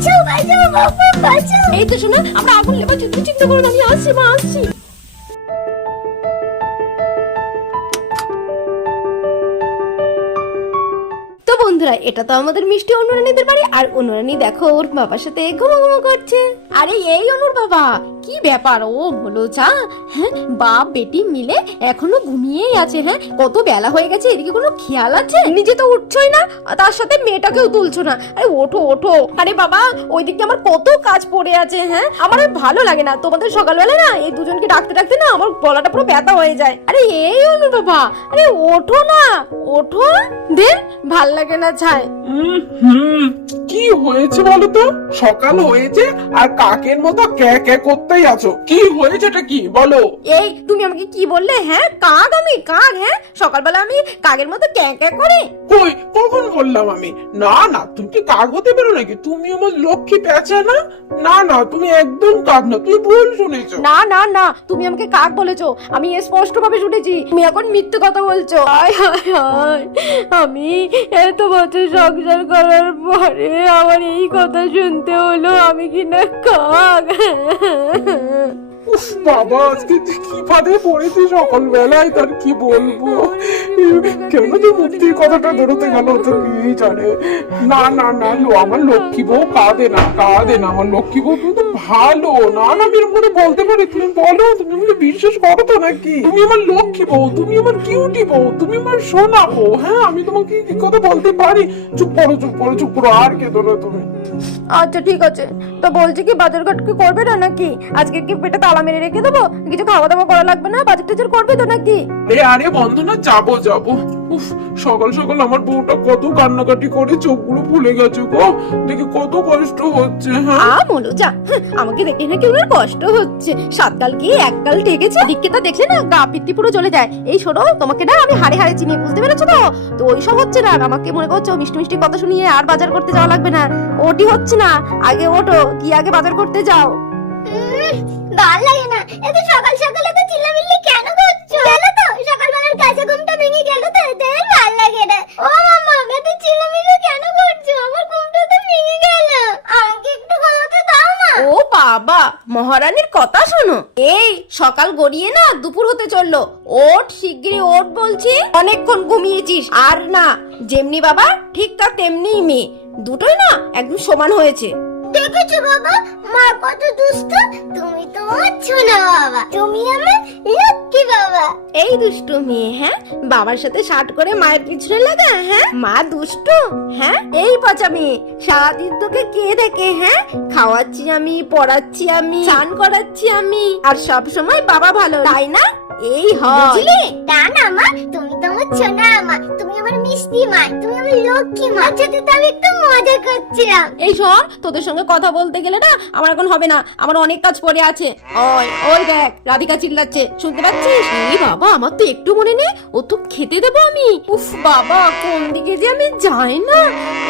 বাঁচাও বাঁচাও বাবা বাঁচাও। এই তো শোনা, আমরা আগুন লেবাচ্ছি, তুমি চিন্তা করো না, আমি আসছি মা, আসছি। তো বন্ধুরা, এটা তো আমাদের মিষ্টি অনুরানীদের বাড়ি, আর অনুরানী দেখো ওর বাবার সাথে ঘুমো করছে। আরে এই অনুর বাবা, কি ব্যাপার? ও হলো যা, হ্যাঁ বাপ বেটি মিলে এখনো ঘুমিয়েই আছে। হ্যাঁ, কত বেলা হয়ে গেছে, এদিকে কোনো খেয়াল আছে? নিজে তো উঠছই না, তার সাথে মেয়েটাকেও তুলছো না। আরে ওঠো ওঠো। আরে বাবা, ওই দিকে আমার কত কাজ পড়ে আছে। হ্যাঁ, আমার আর ভালো লাগে না তোমাদের সকালবেলা না এই দুজনকে ডাকতে ডাকতে না আমার গলাটা পুরো ব্যথা হয়ে যায়। আরে এই অনু বাবা, আরে ওঠো না, ওঠো। দেন ভাল লাগে না ছাই। কি হয়েছে বলো তো? সকাল হয়েছে আর কাকের মতো ক্যা ক্যা করতেই আছো। কি হয়েছেটা কি বলো? এই তুমি আমাকে কি বললে? হ্যাঁ কাক, আমি কাক? হ্যাঁ, সকালবেলা আমি কাকের মতো ক্যাঁ ক্যাঁ করি? কই, কখন বললাম আমি? না না, তুমি কি কাক হতে পারো নাকি? তুমি আমার লক্ষ্মী পেঁচা না? না না, তুমি একদম কাক না, তুমি ভুল শুনেছো। না না না, তুমি আমাকে কাক বলেছো, আমি স্পষ্ট ভাবে শুনেছি। তুমি এখন মিথ্যে কথা বলছো। হায় হায় হায়, আমি এত বছর সংসার করার পরে আমার এই কথা শুনতে হলো, আমি কিনা কাক। উফ বাবা, আজকে কি বাদে পড়েছি সকালবেলায়, তার কি বলবো? কেন যে মুক্তির কথাটা বেরোতে গেল তো কি জানে। না না না, আমার লক্ষ্মী বউ কাঁদে না, কাঁদে না। আমার লক্ষ্মী বউ কিন্তু ভালো। না না, আমি এরকম করে বলতে পারি? তুমি বলো, তুমি আমাকে বিশ্বাস করো তো নাকি? তুমি আমার লক্ষ্মী বউ, তুমি আমার কিউটি বউ, তুমি আমার সোনা বউ। হ্যাঁ, আমি তোমাকে কি কথা বলতে পারি? চুপ করো চুপ করো চুপ করো, আর কেঁদো না তুমি। আচ্ছা ঠিক আছে, তো বলছি কি বাজার ঘাট কি করবে না নাকি? আজকে কি পেটে তালা মেরে রেখে দেবো? কিছু খাওয়া দাওয়া করা লাগবে না? বাজার টাজার করবে তো নাকি? আরে বন্ধু না, যাবো যাবো। উফ, সকাল সকাল আমার বউটা কত কান্নাকাটি করে চোখগুলো ফুলে গেছে গো, দেখে কত কষ্ট হচ্ছে। হ্যাঁ মলো যা, আমাকে দেখে নাকি ওনার কষ্ট হচ্ছে। সাতকাল কি এককাল ঠেকেছে, দিককে তা দেখলে না গা পিত্তি পুরো জ্বলে যায়। এই শোনো, তোমাকে না আমি হাড়ে হাড়ে চিনি, বুঝতে পেরেছো তো? তো ওই সব হচ্ছে না, আমাকে মনে করছো মিষ্টি মিষ্টি কথা শুনিয়ে আর বাজার করতে যাওয়া লাগবে না। ওটি হচ্ছে না, আগে ওঠো, কি আগে বাজার করতে যাও। ভাল লাগে না এত সকাল সকাল এত চিল্লামিল্লি কেন করছো? গেল তো সকালবেলার কাছে ঘুমটা ভেঙে গেল তো, এদের ভাল লাগে না। ও মামা, এত চিল্লামিল্লি কেন করছো? আমার ঘুমটা তো ভেঙে গেল, আমাকে একটু ঘুমাতে দাও না। ও বাবা, মহারানীর কথা শোনো। এই সকাল গড়িয়ে না দুপুর হতে চললো, ওঠ শিগগিরই ওঠ বলছি। অনেকক্ষণ ঘুমিয়েছিস। আর না, যেমনি বাবা ঠিক তার তেমনি মেয়ে, দুটোই না একদম সমান হয়েছে। দেখেছো বাবা, মা কত দুষ্ট। তুমি তো আছো না বাবা, তুমি আমার লক্ষ্মী বাবা। এই দুষ্টু মেয়ে, হ্যাঁ বাবার সাথে শার্ট করে মায়ের পিছনে লাগা। হ্যাঁ, মা দুষ্টু? হ্যাঁ, এই পচা মেয়ে, সারাদিন তোকে কে দেখে? হ্যাঁ, খাওয়াচ্ছি আমি, পড়াচ্ছি আমি, স্নান করাচ্ছি আমি, আর সব সময় বাবা ভালো, তাই না? এই বুঝলি? তা না মা, তুমি তো আমার সোনা মা, তুমি আমার মিষ্টি মা, তুমি আমার লক্ষ্মী মা। সাথে তো আমি একটু মজা করছিলাম। এই শোন, তোদের সঙ্গে কথা বলতে গেলে না আমার এখন হবে না, আমার অনেক কাজ পড়ে আছে। ওই ওই দেখ, রাধিকা চিল্লাচ্ছে, শুনতে পাচ্ছিস? এই বাবা, আমার তো একটু মনে নেই, ও তো খেতে দেবো আমি। উফ বাবা, কোন দিকে যে আমি যাই না।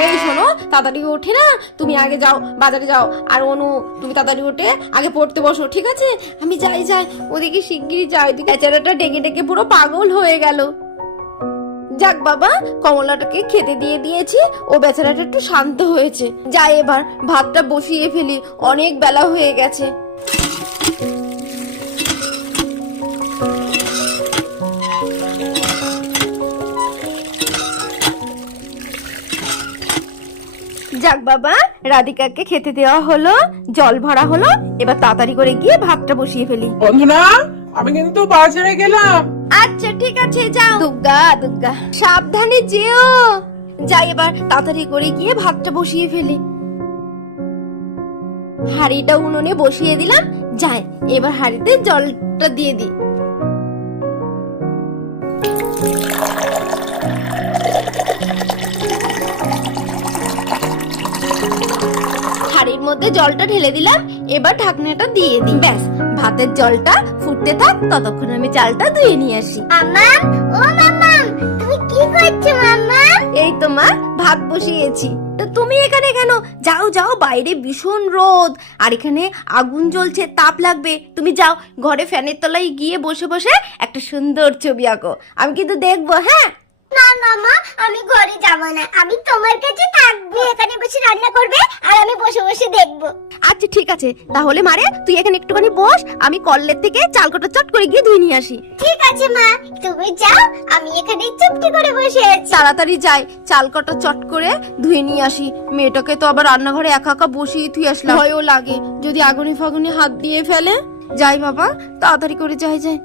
এই শোনো, তাড়াতাড়ি ওঠে না, তুমি আগে যাও, বাজারে যাও। আর অনু, তুমি তাড়াতাড়ি ওঠে আগে পড়তে বসো, ঠিক আছে? আমি যাই যাই, ওদিকে শিগগিরই যাই। ওদিকে বেচারাটা ডেকে ডেকে পুরো পাগল হয়ে গেল। যাক বাবা, কমলাটাকে খেতে দিয়ে দিয়েছি, ও বেচারাটা একটু শান্ত হয়েছে। যাই এবার ভাতটা বসিয়ে ফেলি, অনেক বেলা হয়ে গেছে। যাক বাবা, রাধিকাকে খেতে দেওয়া হলো, জল ভরা হলো, এবার তাড়াতাড়ি করে গিয়ে ভাতটা বসিয়ে ফেলি। বন্ধুরা, আমি কিন্তু বাজারে গেলাম। আচ্ছা ঠিক আছে, যাও। দুগ্গা দুগ্গা, সাবধানে যেও। যাই এবার তাড়াতাড়ি করে গিয়ে ভাতটা বসিয়ে ফেলি। হাঁড়িটা উনুনে বসিয়ে দিলাম, যাই এবার হাঁড়িতে জলটা দিয়ে দিই। হাঁড়ির মধ্যে জলটা ঢেলে দিলাম, এবার ঢাকনাটা দিয়ে দিই। ব্যাস, ভাতের জলটা ফুটতে থাক, ততক্ষণ আমি চালটা ধুয়ে নিয়ে আসি। মাম্মাম, ও মাম্মাম, তুমি কি করছো মাম্মাম? এই তো মা, ভাত বসিয়েছি। তো তুমি এখানে কেন? যাও যাও, বাইরে ভীষণ রোদ, আর এখানে আগুন জ্বলছে, তাপ লাগবে। তুমি যাও ঘরে ফ্যানের তলায় গিয়ে বসে বসে একটা সুন্দর ছবি আঁকো, আমি কিন্তু দেখবো। হ্যাঁ, না না মা, আমি ঘরে যাব না, আমি তোমার কাছে থাকবো। এখানে বসে রান্না করবে আর আমি বসে বসে দেখবো। আচ্ছা ঠিক আছে, তাহলে মারে তুই এখানে একটুখানি বস, আমি কলের থেকে চাল কটা চট করে গিয়ে ধুয়ে নিয়ে আসি। ঠিক আছে মা, তুমি যাও, আমি এখানে চুপটি করে বসে আছি। তাড়াতাড়ি যাই, চাল কটা চট করে ধুয়ে নিয়ে আসি। মেয়েটাকে তো আবার রান্নাঘরে একা একা বসিয়ে থুই আসলাম, ভয়ও লাগে যদি আগুনে ফাগুনে হাত দিয়ে ফেলে। যাই বাবা, তাড়াতাড়ি করে যাই যাই।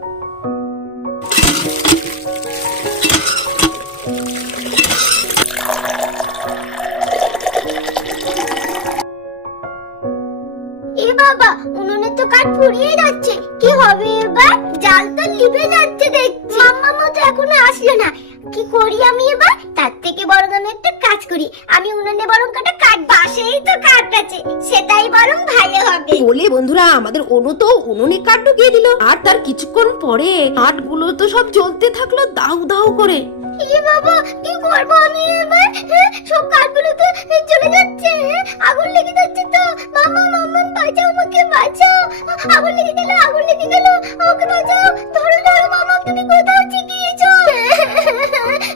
এ বাবা, উনুনে তো কাঠ ফুরিয়ে যাচ্ছে, কি হবে এবার? জাল তো লিভে যাচ্ছে দেখছি। মাম্মা তো এখনো আসলো না, কি করি আমি এবার? তার থেকে বরং আমি একটা কাজ করি, আমি উনুনে বরং কাটা কাঠ, বাসেই তো কাঠ আছে, সেটাই বরং ভালো হবে। বলে বন্ধুরা, আমাদের অনু তো উনুনে কাঠ ঢুকিয়ে দিল, আর তার কিছুক্ষণ পরে কাঠগুলো তো সব জ্বলতে থাকলো দাউ দাউ করে। এ বাবা, কি করব আমি এবার? সব কাঠগুলো তো চলে যাচ্ছে, আগুন লেগে যাচ্ছে তো। মাম্মা বাঁচাও, আমাকে বাঁচাও, আগুন লেগে গেল, আগুন লেগে গেল, আমাকে বাঁচাও। ধরো ধরো, মাম্মা তুমি কোথাও চিকিয়েছো?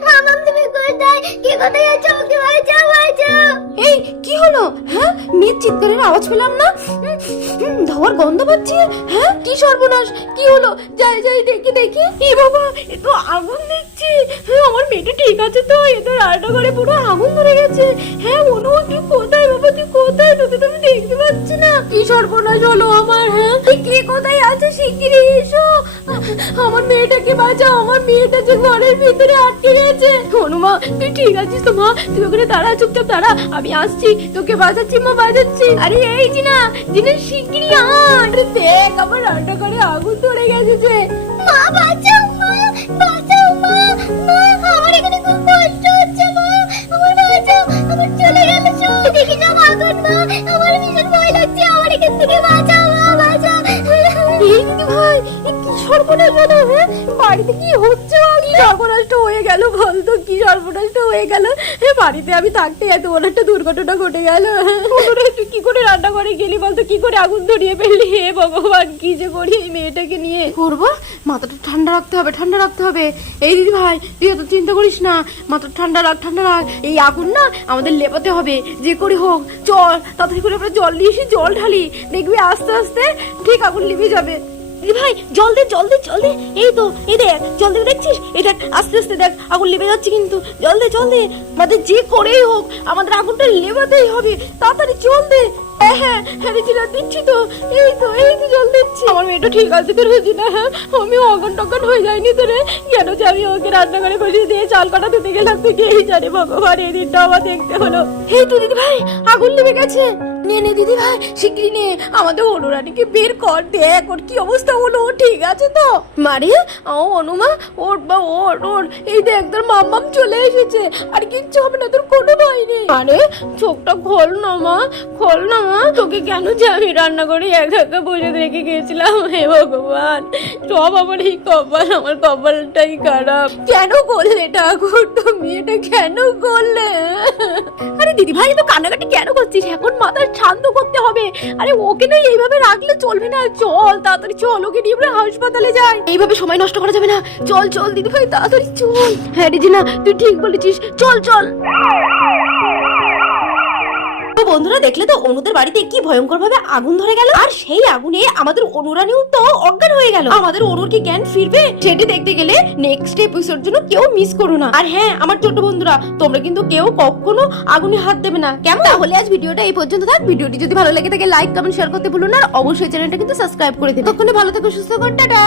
মাম্মা তুমি কোথায়? কে কোথায় আছো? ওকে বাঁচাও, বাঁচাও। এই কি হলো? হ্যাঁ, মেয়ের চিৎকারের আওয়াজ পেলাম না, ধোয়ার গন্ধ পাচ্ছি। হ্যাঁ, কি সর্বনাশ, কি হলো? যাই যাই দেখি দেখি। এ বাবা, এ তো আগুন দেখছি। হ্যাঁ, আমার মেয়েটা ঠিক আছে তো? এ তো রান্নাঘরে পুরো আগুন ধরে গেছে। হ্যাঁ অনু, তুই কোথায় বাবা? তুই কোথায়? তোকে তো আমি দেখতে পাচ্ছি না। কি সর্বনাশ হলো আমার? হ্যাঁ, কে কোথায় আছে? শিগগিরই এসো, আমার মেয়েটাকে বাঁচাও, আমার মেয়েটা যে ঘরের ভিতরে আটকে গেছে। অনু মা, তুই ঠিক আছিস তো মা? তুই ওখানে দাঁড়া, চুপচাপ দাঁড়া, আমি আসছি, তোকে বাঁচাচ্ছি মা, বাঁচাচ্ছি। আরে এই জিনা, জিনা শিগগিরই আয়। দেখ, আমার রান্নাঘরে আগুন ধরে গেছে যে। মা বাঁচাও, মা বাঁচাও, মা আমার এখানে খুব কষ্ট হচ্ছে, মা আমার বাঁচাও, আমার চলে গেল সব, দেখি সব আগুন। মা আমার ভীষণ ভয় লাগছে, আমার এখান থেকে বাঁচাও, মা বাঁচাও। এই দিদি ভাই, এ কি সর্বনাশ হলো? হ্যাঁ, বাড়িতে কি হচ্ছে? কি সর্বনাশটা হয়ে গেল বলতো? কি সর্বনাশটা হয়ে গেল? বাড়িতে আমি থাকতে এত বড় একটা দুর্ঘটনা ঘটে গেল। তুই কি করে রান্না করে গেলি বলতো? কি করে আগুন ধরিয়ে ফেললি? হে ভগবান, কি যে করি এই মেয়েটাকে নিয়ে। করবো, মাথাটা ঠান্ডা রাখতে হবে, ঠান্ডা রাখতে হবে। এই দিদি ভাই, তুই এত চিন্তা করিস না, মাথা ঠান্ডা রাখ, ঠান্ডা রাখ। এই আগুন না আমাদের লেপাতে হবে, যে করে হোক। চল তাড়াতাড়ি করে আমরা জল নিয়ে এসে জল ঢালি, দেখবি আস্তে আস্তে ঠিক আগুন লিভে যাবে। দিদি ভাই, জল দে, জল দে, জল দে। এই তো, এই দেখ, জল দিয়ে দেখছিস? এটা আস্তে আস্তে দেখ, আগুন লেবে যাচ্ছে কিন্তু। জল দে, জল দে, আমাদের যে করেই হোক আমাদের আগুনটা লেবাতেই হবে। তাড়াতাড়ি জল দে। হ্যাঁ হ্যাঁ হ্যাঁ, রেজিনা দিচ্ছি তো, এই তো, এই তো জল দিচ্ছি। আমার মেয়েটা ঠিক আছে তো রেজিনা? হ্যাঁ, আমি অজ্ঞান টজ্ঞান হয়ে যায়নি তো রে? কেন যে আমি ওকে রান্নাঘরে বসিয়ে দিয়ে চাল কাটা ধুতে গেলাম, তুই এই জানে ভগবান, এই দিনটা আমার দেখতে হলো। এই তো দিদি ভাই, আগুন লেবে গেছে। নে নে দিদি ভাই, শিগগিরি নে, আমাদের অনুরানীকে বের কর, দেখ ওর কি অবস্থা হলো। ও ঠিক আছে তো? মারে, ও অনুমা, ওর বা ওর এই দেখ, তোর মাম্মাম চলে এসেছে, আর কিচ্ছু হবে না, তোর কোনো ভয় নেই। আরে চোখটা খোল না মা, খোল না মা। তোকে কেন যে আমি রান্না করে একা একা বসে রেখে গেছিলাম? হে ভগবান, সব আমার এই কপাল, আমার কপালটাই খারাপ। কেন করলে ঠাকুর? তুমি এটা কেন করলে? আরে দিদি ভাই, তো কান্নাকাটি কেন করছিস? এখন মাথা শান্ত করতে হবে। আরে ওকে না এইভাবে রাখলে চলবে না, চল তাড়াতাড়ি চল, ওকে নিয়ে আমরা হাসপাতালে যাই। এইভাবে সময় নষ্ট করা যাবে না, চল চল দিদি ভাই, তাড়াতাড়ি চল। হ্যাঁ রেজিনা, তুই ঠিক বলেছিস, চল চল। তো বন্ধুরা, দেখলে তো অনুদের বাড়িতে কি ভয়ঙ্কর ভাবে আগুন ধরে গেল, আর সেই আগুনে আমাদের অনুরানীও তো অজ্ঞান হয়ে গেল। আমাদের অনুর কি জ্ঞান ফিরবে? সেটা দেখতে গেলে নেক্সট এপিসোড জন্য কেউ মিস করো না। আর হ্যাঁ আমার ছোট বন্ধুরা, তোমরা কিন্তু কেউ কখনো আগুনে হাত দেবে না, কেমন? তাহলে আজ ভিডিওটা এই পর্যন্ত থাক। ভিডিওটি যদি ভালো লেগে থাকে লাইক কমেন্ট শেয়ার করতে ভুলো না, আর অবশ্যই চ্যানেলটা কিন্তু সাবস্ক্রাইব করে দিন। ততক্ষণে ভালো থেকো, সুস্থ থাকো, টাটা।